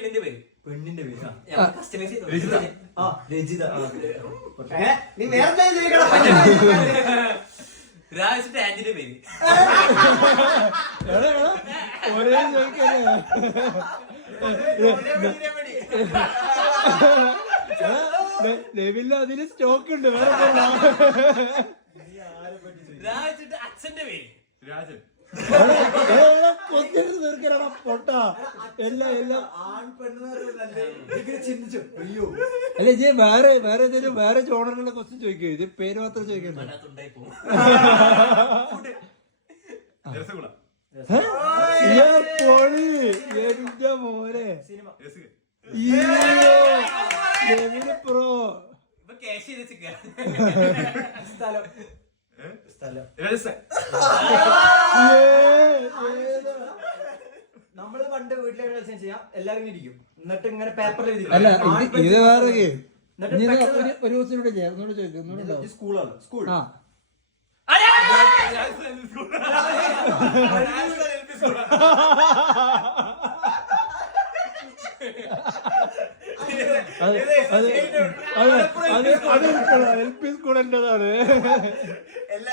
പെണ്ണിന്റെ പേര് രജിത. നീ വേറെ രാജിട്ട് ആന്റിന്റെ പേര് ഒരേ ചോദിക്കല്ലേ. ലെവില്ല അതിന് സ്റ്റോക്ക് ഉണ്ട്. വേറെ രാജിട്ട് അച്ഛന്റെ പേര് രാജൻ. തീർക്കലാണ് പൊട്ട. എല്ലാം എല്ലാം ചിന്തിച്ചു. അയ്യോ അല്ല ഇജ്ജ് വേറെ ഏതെങ്കിലും വേറെ ജോണറിലുള്ള ക്വസ്റ്റ്യൻ ചോദിക്കോ. ഇത് പേര് മാത്രം ചോദിക്കണ്ട. രസഗുള. പൊളി എന്റെ മോനെ. പ്രോ സ്ഥലം സ്ഥലം രാജസ്ഥാൻ. നമ്മള് പണ്ട് വീട്ടിലൊക്കെ രസം ചെയ്യാം. എല്ലാരും ഇരിക്കും, എന്നിട്ട് ഇങ്ങനെ പേപ്പറിൽ അല്ല ഇത് വേറെ ഒരു ദിവസം ഇവിടെ ചെയ്യാം. ഒന്നുകൂടെ ചോദിക്കും. ഒന്നുകൂടെ സ്കൂളാണ് സ്കൂൾ. ആ എൽ പി സ്കൂൾ എന്റേതാണ്. എല്ലാ